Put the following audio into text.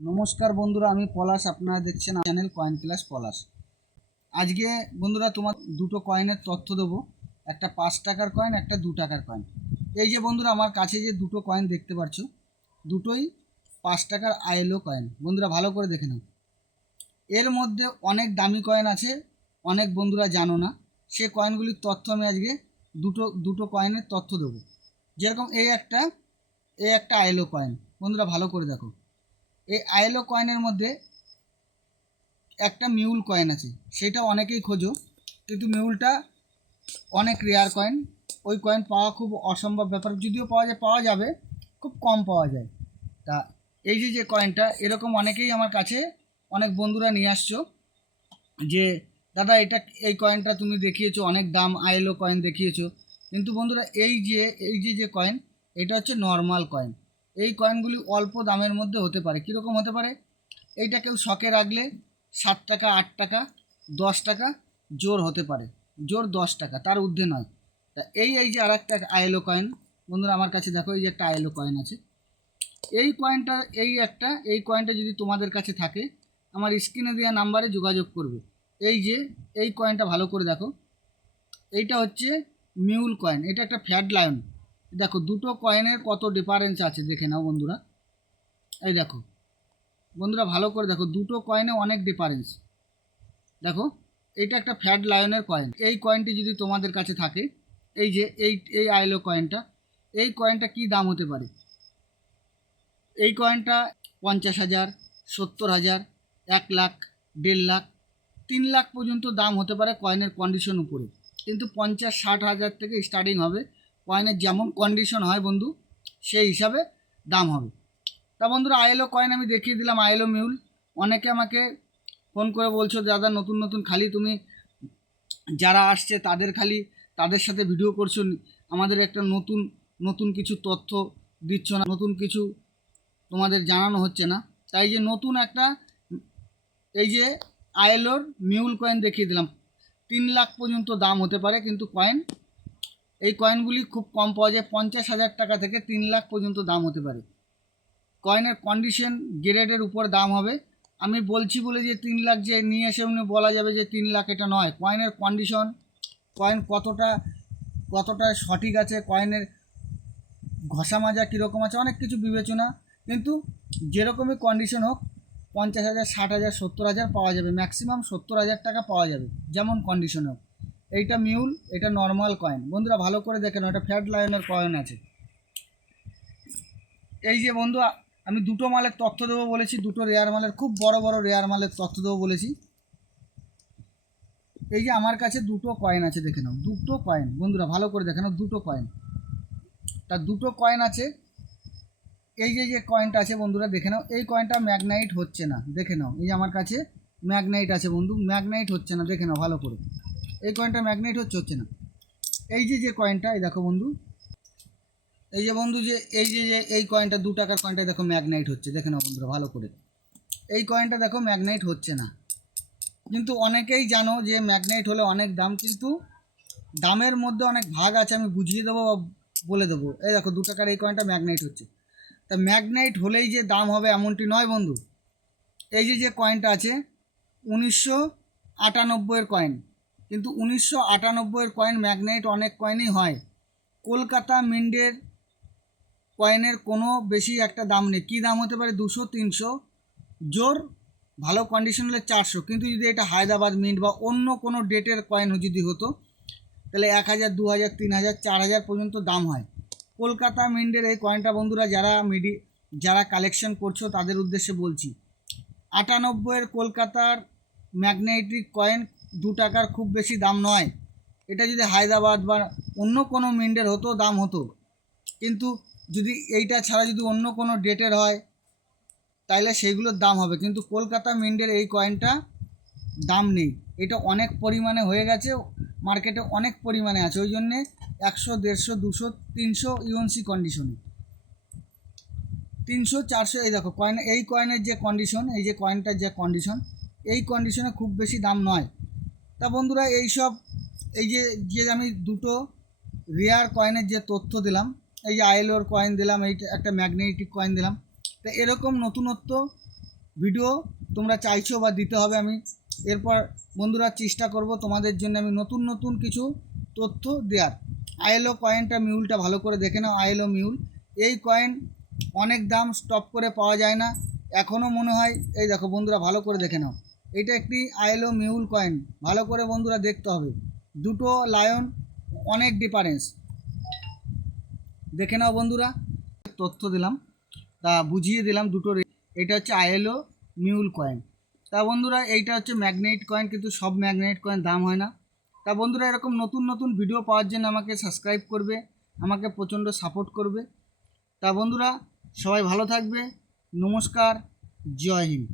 নমস্কার বন্ধুরা, আমি পলাশ। আপনারা দেখছেন চ্যানেল কয়েন ক্লাস পলাশ। আজকে বন্ধুরা তোমার দুটো কয়েনের তথ্য দেবো, একটা 5 টাকার কয়েন, একটা 2 টাকার কয়েন। এই যে বন্ধুরা আমার কাছে যে দুটো কয়েন দেখতে পাচ্ছ, দুটোই 5 টাকার আইএলও কয়েন। বন্ধুরা ভালো করে দেখে নাও। এর মধ্যে অনেক দামি কয়েন আছে, অনেক বন্ধুরা জানো না। সে কয়েনগুলির তথ্য আমি আজকে দুটো কয়েনের তথ্য দেবো। যেরকম এই একটা আইএলও কয়েন। বন্ধুরা ভালো করে দেখো, এই আইএলও কয়েনের মধ্যে একটা মিউল কয়েন আছে, সেটা অনেকেই খোঁজো, কিন্তু মিউলটা অনেক রেয়ার কয়েন। ওই কয়েন পাওয়া খুব অসম্ভব ব্যাপার, যদিও পাওয়া যাবে, খুব কম পাওয়া যায়। তা এই যে কয়েনটা, এরকম অনেকেই আমার কাছে, অনেক বন্ধুরা নিয়ে আসছো যে দাদা এই কয়েনটা তুমি দেখিয়েছো অনেক দাম, আইএলও কয়েন দেখিয়েছো, কিন্তু বন্ধুরা এই যে কয়েন, এটা হচ্ছে নর্মাল কয়েন। এই কয়েনগুলি অল্প দামের মধ্যে হতে পারে। কীরকম হতে পারে? এইটা কেউ শখে রাখলে 7 টাকা, 8 টাকা, 10 টাকা জোর হতে পারে, জোর 10 টাকা, তার ঊর্ধ্বে নয়। তা এই যে আর একটা আইএলও কয়েন, বন্ধুরা আমার কাছে দেখো, এই যে একটা আইএলও কয়েন আছে। এই কয়েনটা যদি তোমাদের কাছে থাকে, আমার স্ক্রিনে দেওয়া নাম্বারে যোগাযোগ করবে। এই কয়েনটা ভালো করে দেখো, এইটা হচ্ছে মিউল কয়েন, এটা একটা ফ্যাট লায়ন। দেখো দুটো কয়েনের কত ডিফারেন্স আছে, দেখে নাও বন্ধুরা। এই দেখো বন্ধুরা ভালো করে দেখো, দুটো কয়েনে অনেক ডিফারেন্স। দেখো এইটা একটা ফ্যাট লায়নের কয়েন। এই কয়েনটি যদি তোমাদের কাছে থাকে, এই যে এই আইএলও কয়েনটা, এই কয়েনটা কী দাম হতে পারে? এই কয়েনটা 50,000, 70,000, 1 লাখ, 1.5 লাখ, 3 লাখ পর্যন্ত দাম হতে পারে কয়েনের কন্ডিশন উপরে। কিন্তু 50-60 হাজার থেকে স্টার্টিং হবে। কয়েনের যেমন কন্ডিশন হয় বন্ধু, সেই হিসাবে দাম হবে। তা বন্ধুরা আইএলও কয়েন আমি দেখিয়ে দিলাম, আইএলও মিউল। অনেকে আমাকে ফোন করে বলছো দাদা নতুন নতুন খালি তুমি যারা আসছে তাদের সাথে ভিডিও করছো, আমাদের একটা নতুন নতুন কিছু তথ্য দিচ্ছ না, নতুন কিছু তোমাদের জানানো হচ্ছে না। তাই যে নতুন একটা এই যে আইএলওর মিউল কয়েন দেখিয়ে দিলাম। 3 লাখ পর্যন্ত দাম হতে পারে, কিন্তু এই কয়েনগুলি খুব কম পাওয়া যায়। 50,000 টাকা থেকে 3 লাখ পর্যন্ত দাম হতে পারে। কয়েনের কন্ডিশন গ্রেডের উপর দাম হবে। আমি বলছি বলে যে 3 লাখ যে নিয়ে এসে উনি বলা যাবে যে 3 লাখ, এটা নয়। কয়েনের কন্ডিশন, কয়েন কতটা সঠিক আছে, কয়েনের ঘষা মাজা কীরকম আছে, অনেক কিছু বিবেচনা। কিন্তু যেরকমই কন্ডিশন হোক, 50,000, 60,000, 70,000 পাওয়া যাবে, ম্যাক্সিমাম 70,000 টাকা পাওয়া যাবে, যেমন কন্ডিশন হোক। এইটা মিউল, এটা নর্মাল কয়েন। বন্ধুরা ভালো করে দেখেন, এটা ফ্যাট লায়নের কয়েন আছে। এই যে বন্ধু আমি দুটো মালের তথ্য দেবো বলেছি, দুটো রেয়ার মালের, খুব বড় বড় রেয়ার মালের তথ্য দেবো বলেছি। এই যে আমার কাছে দুটো কয়েন আছে, দেখে নাও, দুটো কয়েন। বন্ধুরা ভালো করে দেখে নাও, দুটো কয়েন। তার দুটো কয়েন আছে। এই যে কয়েনটা আছে বন্ধুরা দেখে নাও, এই কয়েনটা ম্যাগনাইট হচ্ছে না, দেখে নাও। এই যে আমার কাছে ম্যাগনাইট আছে বন্ধু, ম্যাগনাইট হচ্ছে না, দেখে নাও ভালো করে। এই কয়েনটা ম্যাগনাইট হচ্ছে না। এই যে কয়েনটা, এই দেখো বন্ধু, এই যে বন্ধু যে এই কয়েনটা 2 টাকার কয়েনটা দেখো ম্যাগনাইট হচ্ছে, দেখে নাও বন্ধুরা ভালো করে। এই কয়েনটা দেখো ম্যাগনাইট হচ্ছে না। কিন্তু অনেকেই জানো যে ম্যাগনাইট হলে অনেক দাম, কিন্তু দামের মধ্যে অনেক ভাগ আছে, আমি বুঝিয়ে দেবো বা বলে দেবো। এই দেখো 2 টাকার এই কয়েনটা ম্যাগনাইট হচ্ছে। তা ম্যাগনাইট হলেই যে দাম হবে এমনটি নয় বন্ধু। এই যে কয়েনটা আছে 1998-এর কয়েন, কিন্তু 1998-এর কয়েন ম্যাগনাইট অনেক কয়েনই হয়। কলকাতা মিন্টের কয়েনের কোনো বেশি একটা দাম নেই। কী দাম হতে পারে? 200-300, জোর ভালো কন্ডিশন হলে 400। কিন্তু যদি এটা হায়দ্রাবাদ মিন্ট বা অন্য কোনো ডেটের কয়েন যদি হতো, তাহলে 1,000, 2,000, 3,000, 4,000 পর্যন্ত দাম হয়। কলকাতা মিন্টের এই কয়েনটা বন্ধুরা যারা কালেকশন করছো তাদের উদ্দেশ্যে বলছি, 98-এর কলকাতার ম্যাগনেটিক কয়েন 2 টাকার খুব বেশি দাম নয়। এটা যদি হায়দ্রাবাদ বা অন্য কোনো মিন্টের হতো দাম হতো, কিন্তু যদি এইটা ছাড়া যদি অন্য কোনো ডেটের হয় তাহলে সেইগুলোর দাম হবে। কিন্তু কলকাতা মিন্টের এই কয়েনটা দাম নেই, এটা অনেক পরিমাণে হয়ে গেছে, মার্কেটে অনেক পরিমাণে আছে, ওই জন্যে 100, 150, 200, 300 ইউএনসি কন্ডিশনে, 300, 400। এই দেখো এই কয়েনের যে কন্ডিশন, এই যে কয়েনটার যে কন্ডিশন, এই কন্ডিশনে খুব বেশি দাম নয়। তা বন্ধুরা এই যে আমি দুটো রেয়ার কয়েনের যে তথ্য দিলাম, এই যে আইএলওর কয়েন দিলাম, এইটা একটা ম্যাগনেটিক কয়েন দিলাম। তা এরকম নতুনত্ব ভিডিও তোমরা চাইছো বা দিতে হবে। আমি এরপর বন্ধুরা চেষ্টা করব তোমাদের জন্য আমি নতুন নতুন কিছু তথ্য দেওয়ার। আইএলও কয়েনটা মিউলটা ভালো করে দেখে নাও। আইএলও মিউল এই কয়েন অনেক দাম, স্টপ করে পাওয়া যায় না এখনও মনে হয়। এই দেখো বন্ধুরা ভালো করে দেখে নাও, এটা একটি আইএলও মিউল কয়েন। ভালো করে বন্ধুরা দেখতে হবে, দুটো লায়ন অনেক ডিফারেন্স। দেখে নাও বন্ধুরা, তথ্য দিলাম তা বুঝিয়ে দিলাম দুটোর। এটা হচ্ছে আইএলও মিউল কয়েন। তা বন্ধুরা এইটা হচ্ছে ম্যাগনেট কয়েন, কিন্তু সব ম্যাগনেট কয়েন দাম হয় না। তা বন্ধুরা এরকম নতুন নতুন ভিডিও পাওয়ার জন্য আমাকে সাবস্ক্রাইব করবে, আমাকে প্রচণ্ড সাপোর্ট করবে। তা বন্ধুরা সবাই ভালো থাকবে। নমস্কার, জয় হিন্দ।